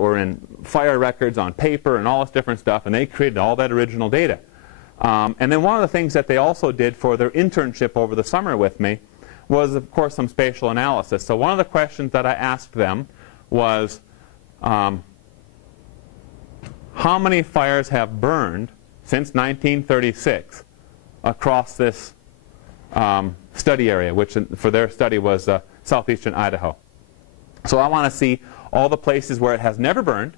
were in fire records on paper and all this different stuff, and they created all that original data. And then one of the things that they also did for their internship over the summer with me was, of course, some spatial analysis. So one of the questions that I asked them was, how many fires have burned since 1936 across this study area, which for their study was southeastern Idaho. So I want to see all the places where it has never burned.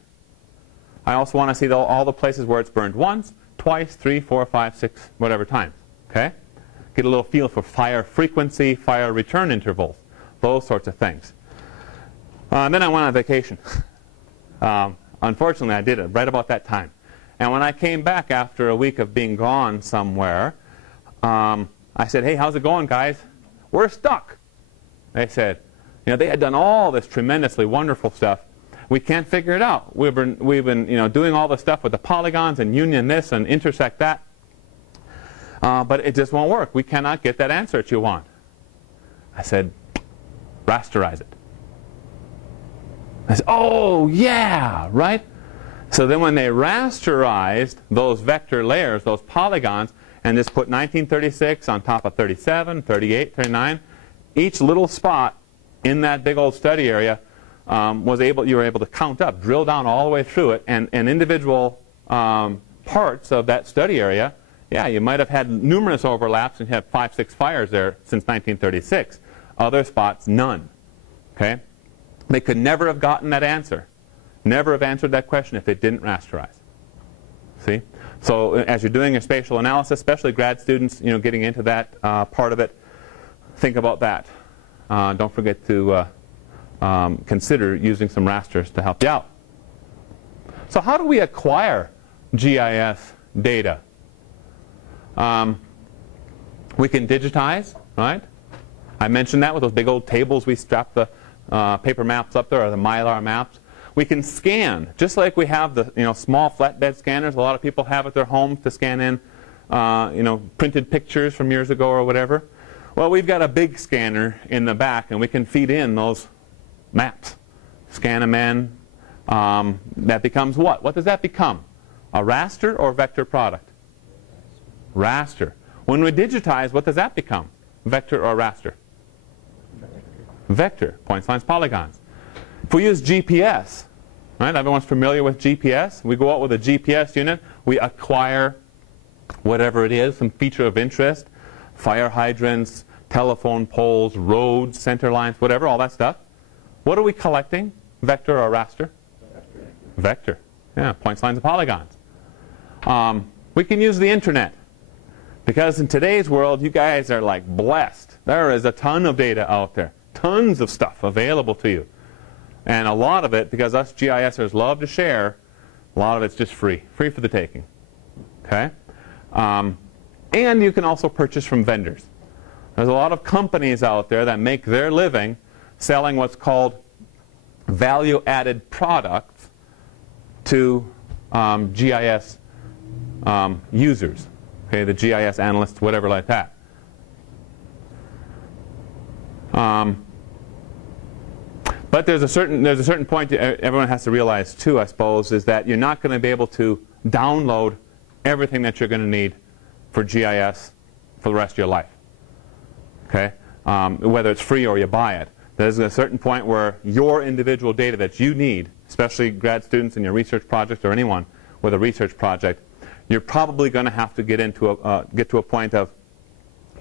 I also want to see all the places where it's burned once, twice, 3, 4, 5, 6, whatever times. Okay? Get a little feel for fire frequency, fire return intervals, those sorts of things. And then I went on vacation. Unfortunately, I did it right about that time. And when I came back after a week of being gone somewhere, I said, hey, how's it going, guys? We're stuck. They said, you know, they had done all this tremendously wonderful stuff. We can't figure it out. We've been doing all the stuff with the polygons and union this and intersect that. But it just won't work. We cannot get that answer that you want. I said, rasterize it. I said, oh, yeah, right? So then when they rasterized those vector layers, those polygons, and just put 1936 on top of 37, 38, 39, each little spot in that big old study area you were able to count up, drill down all the way through it, and individual parts of that study area, yeah, you might have had numerous overlaps and had 5, 6 fires there since 1936. Other spots, none. Okay? They could never have gotten that answer, never have answered that question if it didn't rasterize. See? So as you're doing your spatial analysis, especially grad students, getting into that part of it, think about that. Don't forget to consider using some rasters to help you out. So how do we acquire GIS data? We can digitize, right? I mentioned that with those big old tables we strap the paper maps up there, or the Mylar maps. We can scan, just like we have the small flatbed scanners. A lot of people have at their homes to scan in printed pictures from years ago or whatever. Well, we've got a big scanner in the back, and we can feed in those maps. Scan them in. That becomes what? What does that become? A raster or vector product? Raster. When we digitize, what does that become? Vector or raster? Vector. Points, lines, polygons. If we use GPS, right? Everyone's familiar with GPS. We go out with a GPS unit. We acquire whatever it is, some feature of interest, fire hydrants, telephone poles, roads, center lines, whatever, all that stuff. What are we collecting? Vector or raster? Vector. Yeah, points, lines, and polygons. We can use the internet. Because in today's world, you guys are like blessed. There is a ton of data out there. Tons of stuff available to you. And a lot of it, because us GISers love to share, a lot of it's just free. Free for the taking. Okay? And you can also purchase from vendors. There's a lot of companies out there that make their living selling what's called value-added products to GIS users. Okay, the GIS analysts, whatever like that. But there's a certain point everyone has to realize too, I suppose, is that you're not going to be able to download everything that you're going to need for GIS for the rest of your life. Okay, whether it's free or you buy it. There's a certain point where your individual data that you need, especially grad students in your research project or anyone with a research project, you're probably going to have to get to a point of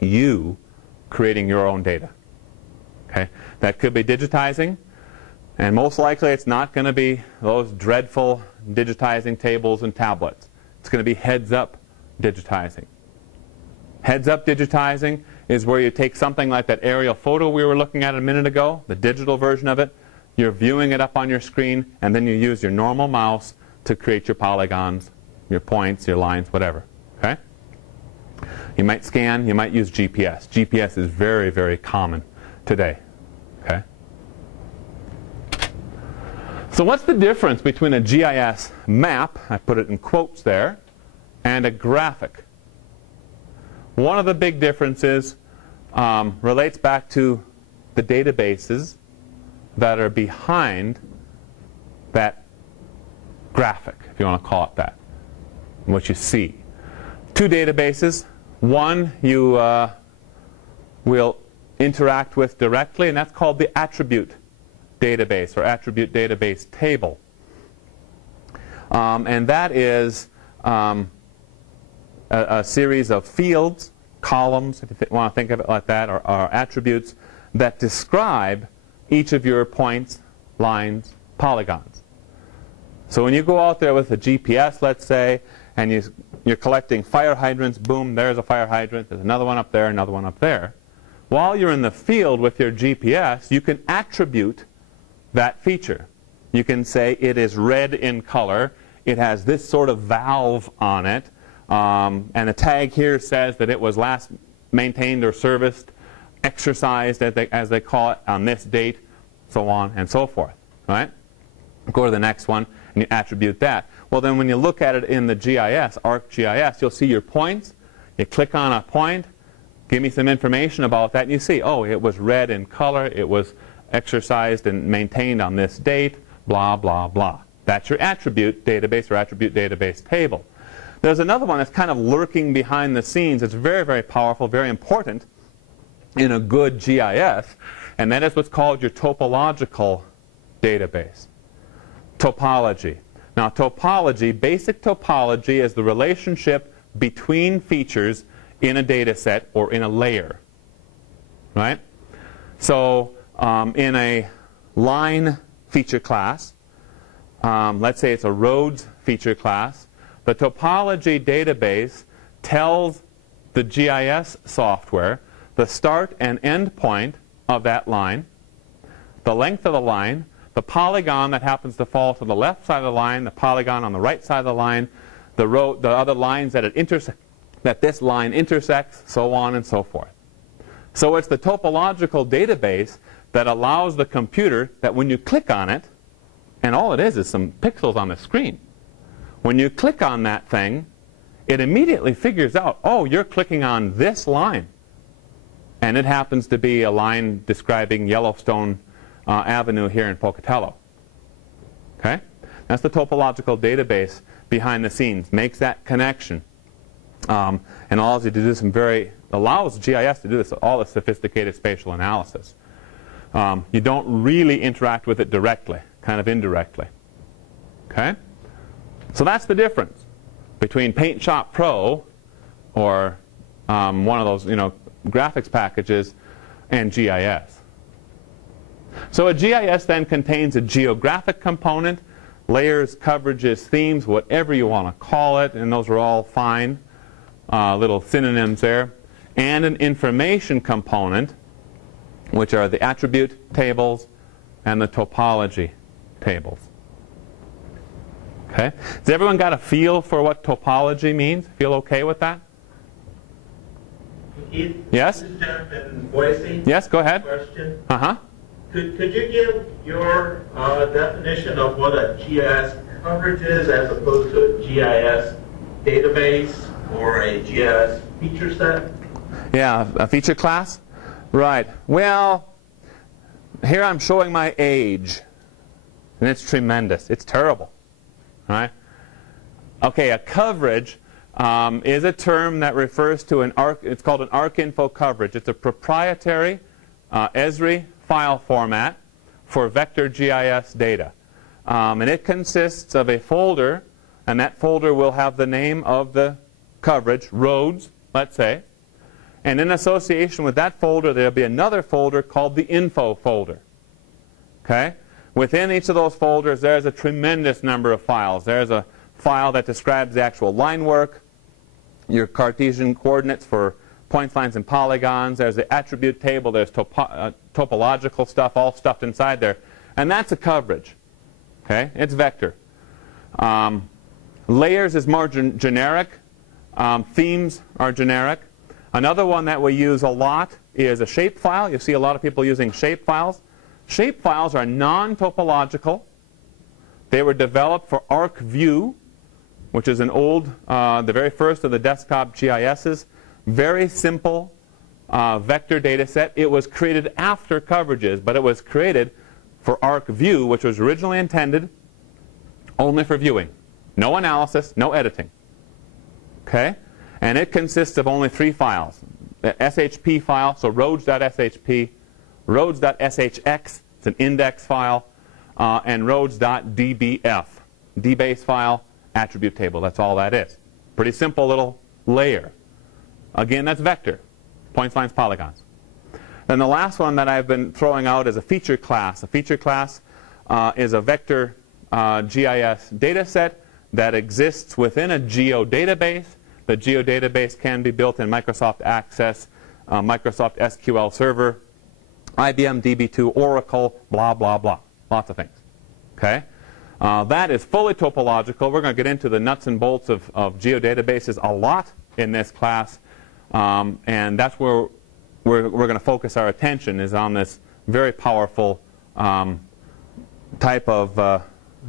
you creating your own data. Okay, that could be digitizing, and most likely it's not going to be those dreadful digitizing tables and tablets. It's going to be heads-up digitizing. Heads-up digitizing is where you take something like that aerial photo we were looking at a minute ago, the digital version of it, you're viewing it up on your screen, and then you use your normal mouse to create your polygons, your points, your lines, whatever. Okay? You might scan, you might use GPS. GPS is very, very common today. Okay? So what's the difference between a GIS map, I put it in quotes there, and a graphic? One of the big differences relates back to the databases that are behind that graphic, if you want to call it that, what you see. Two databases. One you will interact with directly, and that's called the attribute database or attribute database table. And that is a series of fields, columns, if you want to think of it like that, or attributes that describe each of your points, lines, polygons. So when you go out there with a GPS, let's say, and you're collecting fire hydrants, boom, there's a fire hydrant, there's another one up there, another one up there. While you're in the field with your GPS, you can attribute that feature. You can say it is red in color, it has this sort of valve on it, and the tag here says that it was last maintained or serviced, exercised, as they call it, on this date, so on and so forth. Right? Go to the next one, and you attribute that. Well, then when you look at it in the GIS, ArcGIS, you'll see your points. You click on a point, give me some information about that, and you see, oh, it was red in color, it was exercised and maintained on this date, blah, blah, blah. That's your attribute database or attribute database table. There's another one that's kind of lurking behind the scenes. It's very, very powerful, very important in a good GIS, and that is what's called your topological database. Topology. Now, topology, basic topology is the relationship between features in a data set or in a layer. Right? So, in a line feature class, let's say it's a roads feature class, the topology database tells the GIS software the start and end point of that line, the length of the line, the polygon that happens to fall to the left side of the line, the polygon on the right side of the line, the other lines that this line intersects, so on and so forth. So it's the topological database that allows the computer that when you click on it, and all it is some pixels on the screen. When you click on that thing, it immediately figures out, oh, you're clicking on this line. And it happens to be a line describing Yellowstone Avenue here in Pocatello. Okay? That's the topological database behind the scenes. Makes that connection. And allows you to do allows GIS to do this, all the sophisticated spatial analysis. You don't really interact with it directly, kind of indirectly. Okay? So that's the difference between Paint Shop Pro or one of those, graphics packages and GIS. So a GIS then contains a geographic component, layers, coverages, themes, whatever you want to call it, and those are all fine, little synonyms there, and an information component, which are the attribute tables and the topology tables. Okay? Has everyone got a feel for what topology means? Feel okay with that? Yes? This is Jonathan Boise. Yes, go ahead. Question. Uh-huh. Could you give your definition of what a GIS coverage is as opposed to a GIS database or a GIS feature set? Yeah, a feature class? Right. Well, here I'm showing my age, and it's tremendous. It's terrible. Right? Okay, a coverage is a term that refers to it's called an ArcInfo coverage. It's a proprietary Esri file format for vector GIS data. And it consists of a folder, and that folder will have the name of the coverage, roads, let's say. And in association with that folder, there'll be another folder called the info folder. Okay? Within each of those folders, there's a tremendous number of files. There's a file that describes the actual line work, your Cartesian coordinates for points, lines, and polygons. There's the attribute table. There's topological stuff all stuffed inside there. And that's a coverage. Okay? It's vector. Layers is more generic. Themes are generic. Another one that we use a lot is a shapefile. You see a lot of people using shapefiles. Shapefiles are non-topological. They were developed for ArcView, which is an old, the very first of the desktop GISs. Very simple vector data set. It was created after coverages, but it was created for ArcView, which was originally intended only for viewing. No analysis, no editing. Okay? And it consists of only 3 files. The SHP file, so roads.shp, roads.shx, it's an index file, and roads.dbf, dbase file, attribute table. That's all that is. Pretty simple little layer. Again, that's vector, points, lines, polygons. Then the last one that I've been throwing out is a feature class. A feature class is a vector GIS data set that exists within a geodatabase. The geodatabase can be built in Microsoft Access, Microsoft SQL Server, IBM DB2, Oracle, blah, blah, blah. Lots of things. Okay? That is fully topological. We're going to get into the nuts and bolts of geodatabases a lot in this class. And that's where we're going to focus our attention, is on this very powerful type of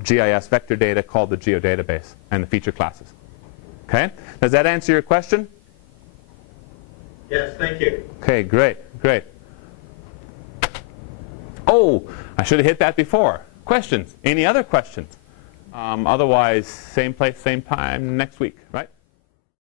GIS vector data called the geodatabase and the feature classes. Okay? Does that answer your question? Yes, thank you. Okay, great, great. Oh, I should have hit that before. Questions? Any other questions? Otherwise, same place, same time next week, right?